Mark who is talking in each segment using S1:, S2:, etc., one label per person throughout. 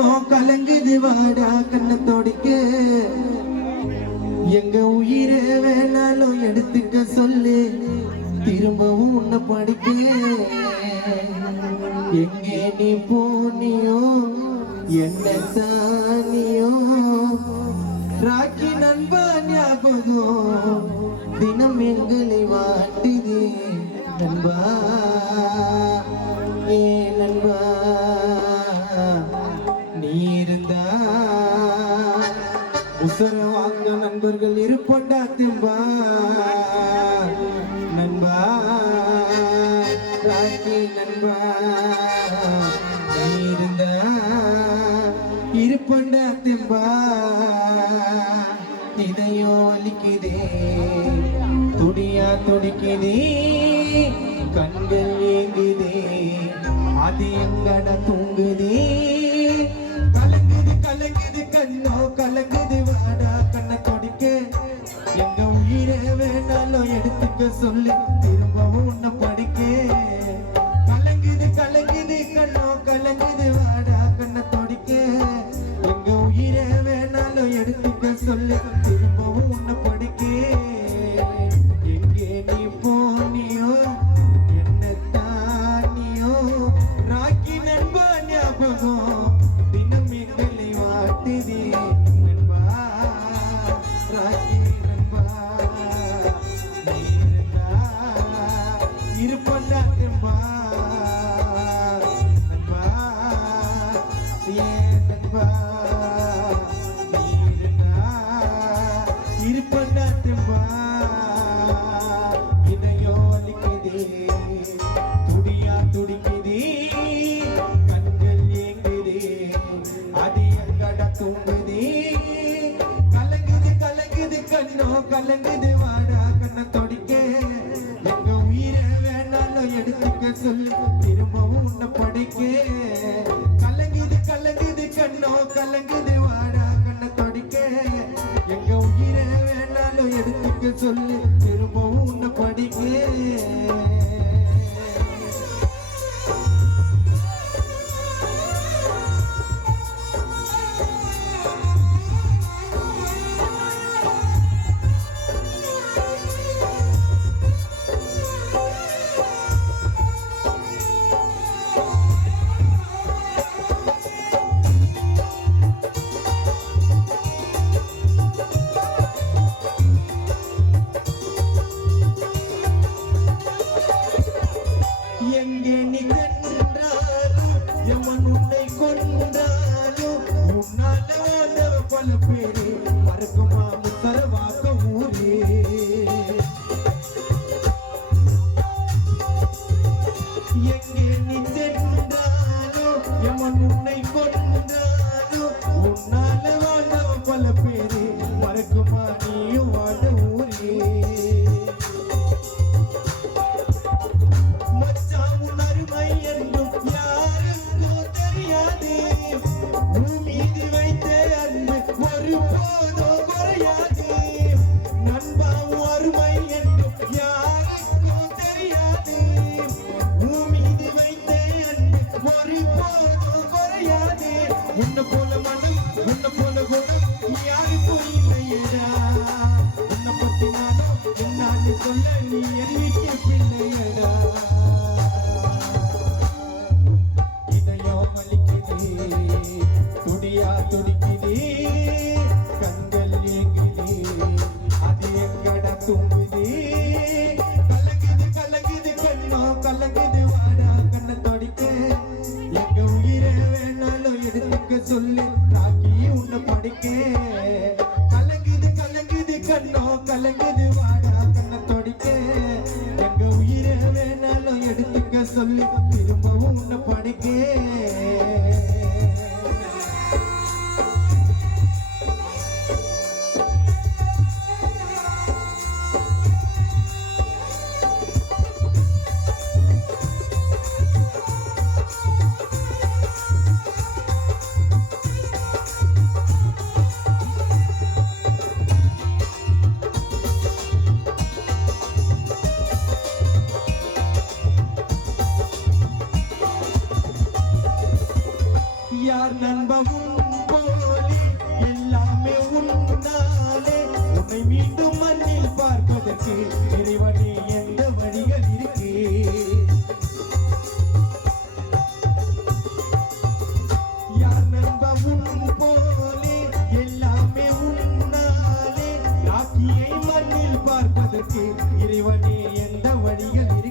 S1: கலங்குது வாடா கண்ண தோடிக்க. எங்க உயிரை வேணாலும் எடுத்துக்க சொல்லு. திரும்பவும் உன்னை படிக்க. எங்கே நீ போனியோ என்ன தானியோ. ராக்கி நண்பா ஞாபகம். தினம் எங்களை வாட்டுது நண்பா. ராக்கி நண்பா நீ இருந்தா இருப்பண்டா திம்பா இதயோ வலிக்குதே. துடியா துடிக்குதே கண்கள் ஏங்குதே. அது எங்கட தூங்குதே. கலங்குது கலங்குது கண்ணோ கலங்குது வாடா கண்ணை தொடிக்க. எங்க உயிரே வேணாலும் எடுத்துக்க சொல்லு. எங்கட தூங்குதே. கலங்குது கலங்குது கண்ணோ கலங்குது எடுத்துக்க திரும்பவும் உன்னை படிக்க. கலங்குது கலங்குது கண்ணோ கலங்குது வாடா கண்ணை தொடிக்க. எங்க உயிரை வேணாலும் எடுத்துக்க சொல்லு திரும்பவும் உன்னை படிக்க. உன்னால வாழ்ந்த பல பேரு மறக்குமா எங்கே நீ சென்றாலோ எமன் உன்னை போ சொல்லு திரும்பவும் உன்னை படிக்க மீண்டும் மண்ணில் பார்ப்பதற்கு இறைவனே எந்த வழிகள் இருக்கு? யார் நம்ப உன் போலே? எல்லாமே உன்னாலே. ராக்கியை மண்ணில் பார்ப்பதற்கு இறைவனே எந்த வழிகள் இருக்கு?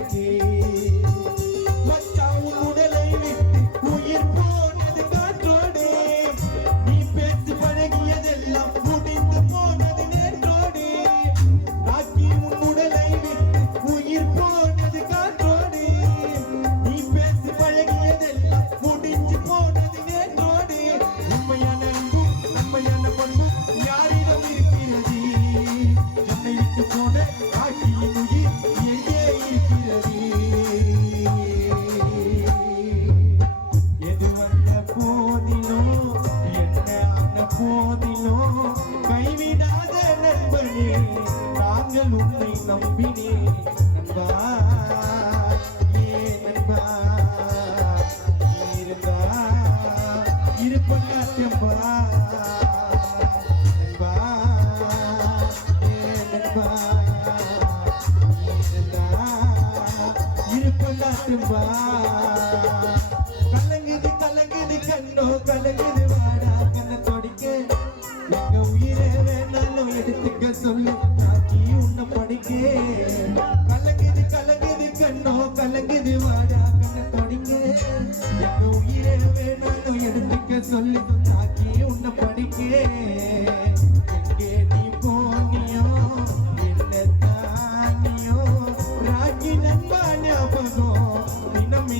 S1: நாங்கள் உன்னை நம்பினே நண்பா ஏ நண்பா இருந்தா இருப்பதா தெம்பா நண்பா ஏ நண்பா இருந்தா இருப்பதா தெம்பா கலங்குது கலங்குது கண்ணோ கலங்குது வாடா கண்ண தொடிக்க எங்க உயிரை வேணாலும் எடுத்துக்க சொல்லு கண்ணோ கலங்குது வாடா கண்ண தொடங்க. என் உயிரே வேணாலும் எடுத்துக்க சொல்லி தாக்கி உன்னை படிக்க. எங்கே நீ போனியோ என்ன தானியோ ராக்கி நண்பா ஞாபகம் தினம்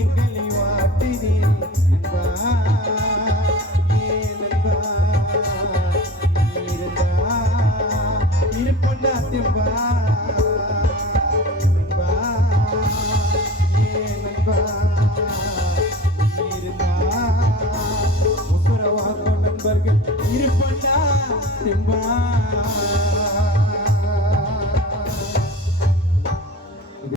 S1: உசுரவாக்கும் நண்பர்கள் இருப்பண்டா தெம்பா